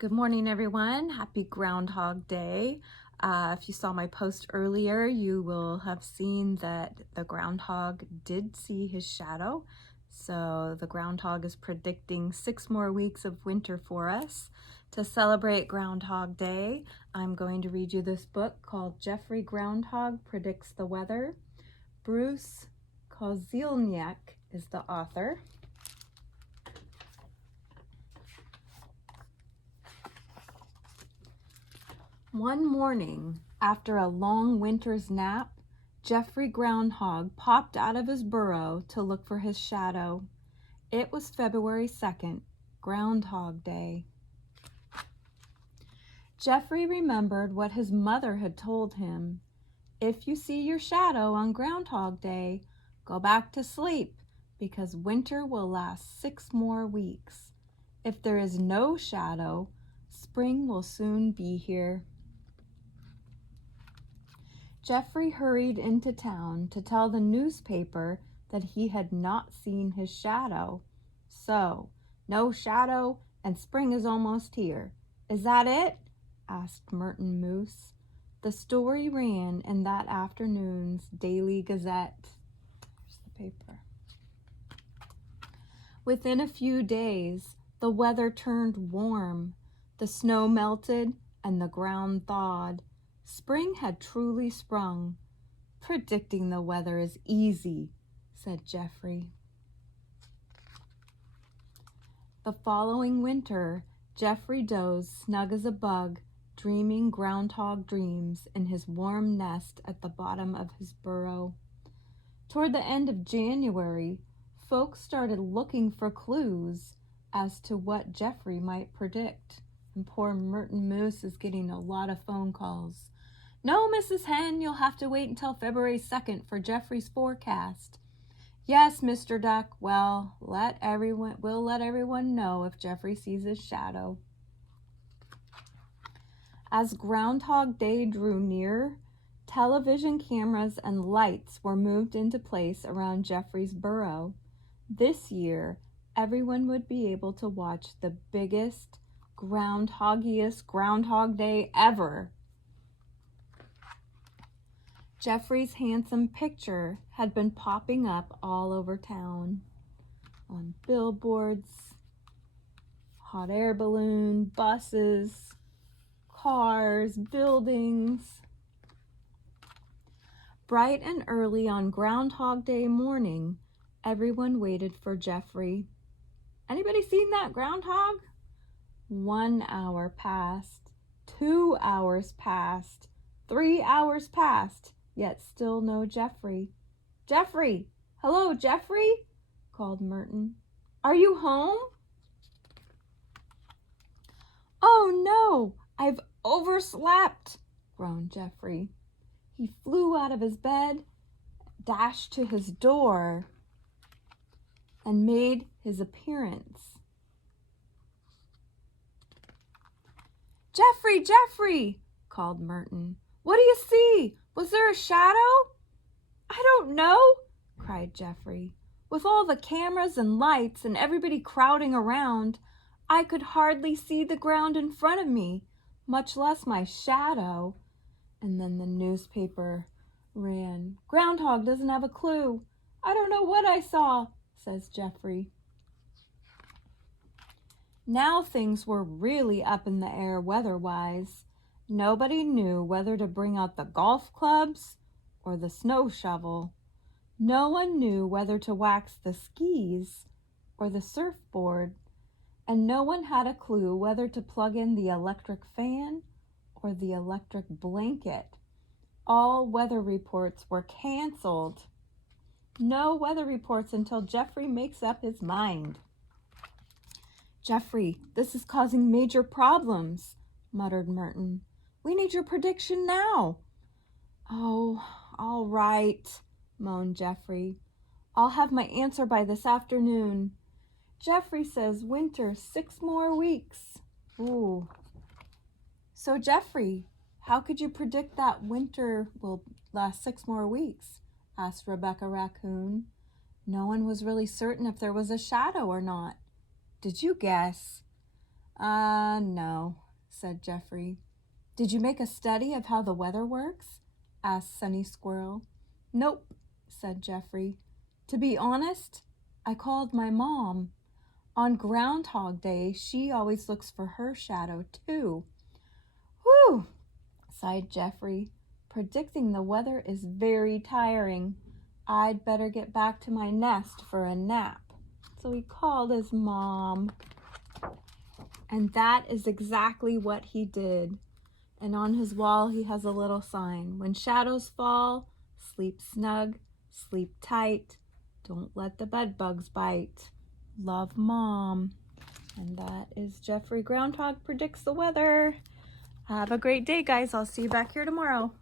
Good morning, everyone. Happy Groundhog Day. If you saw my post earlier, you will have seen that the groundhog did see his shadow. So the groundhog is predicting 6 more weeks of winter for us. To celebrate Groundhog Day, I'm going to read you this book called Geoffrey Groundhog Predicts the Weather. Bruce Koscielniak is the author. One morning, after a long winter's nap, Geoffrey Groundhog popped out of his burrow to look for his shadow. It was February 2nd, Groundhog Day. Geoffrey remembered what his mother had told him. If you see your shadow on Groundhog Day, go back to sleep because winter will last 6 more weeks. If there is no shadow, spring will soon be here. Geoffrey hurried into town to tell the newspaper that he had not seen his shadow. So, no shadow and spring is almost here. Is that it? Asked Merton Moose. The story ran in that afternoon's Daily Gazette. Here's the paper. Within a few days, the weather turned warm. The snow melted and the ground thawed. Spring had truly sprung. Predicting the weather is easy, said Geoffrey. The following winter, Geoffrey dozed snug as a bug, dreaming groundhog dreams in his warm nest at the bottom of his burrow. Toward the end of January, folks started looking for clues as to what Geoffrey might predict. And poor Merton Moose is getting a lot of phone calls. No, Mrs. Hen, you'll have to wait until February 2nd for Geoffrey's forecast. Yes, Mr. Duck, well, we'll let everyone know if Geoffrey sees his shadow. As Groundhog Day drew near, television cameras and lights were moved into place around Geoffrey's burrow. This year, everyone would be able to watch the biggest, groundhoggiest Groundhog Day ever. Geoffrey's handsome picture had been popping up all over town, on billboards, hot air balloon, buses, cars, buildings. Bright and early on Groundhog Day morning, everyone waited for Geoffrey. Anybody seen that groundhog? 1 hour passed, 2 hours passed, 3 hours passed. Yet still no Geoffrey. Geoffrey! Hello, Geoffrey! Called Merton. Are you home? Oh no! I've overslept! Groaned Geoffrey. He flew out of his bed, dashed to his door, and made his appearance. Geoffrey! Geoffrey! Called Merton. What do you see? Was there a shadow? I don't know, cried Geoffrey. With all the cameras and lights and everybody crowding around, I could hardly see the ground in front of me, much less my shadow. And then the newspaper ran. Groundhog doesn't have a clue. I don't know what I saw, says Geoffrey. Now things were really up in the air weather-wise. Nobody knew whether to bring out the golf clubs or the snow shovel. No one knew whether to wax the skis or the surfboard. And no one had a clue whether to plug in the electric fan or the electric blanket. All weather reports were canceled. No weather reports until Geoffrey makes up his mind. Geoffrey, this is causing major problems, muttered Merton. We need your prediction now. Oh, all right, moaned Geoffrey. I'll have my answer by this afternoon. Geoffrey says winter 6 more weeks. Ooh. So, Geoffrey, how could you predict that winter will last 6 more weeks? Asked Rebecca Raccoon. No one was really certain if there was a shadow or not. Did you guess? No, said Geoffrey. Did you make a study of how the weather works? Asked Sunny Squirrel. Nope, said Geoffrey. To be honest, I called my mom. On Groundhog Day, she always looks for her shadow, too. Whew, sighed Geoffrey. Predicting the weather is very tiring. I'd better get back to my nest for a nap. So he called his mom. And that is exactly what he did. And on his wall, he has a little sign. When shadows fall, sleep snug, sleep tight. Don't let the bed bugs bite. Love, Mom. And that is Geoffrey Groundhog Predicts the Weather. Have a great day, guys. I'll see you back here tomorrow.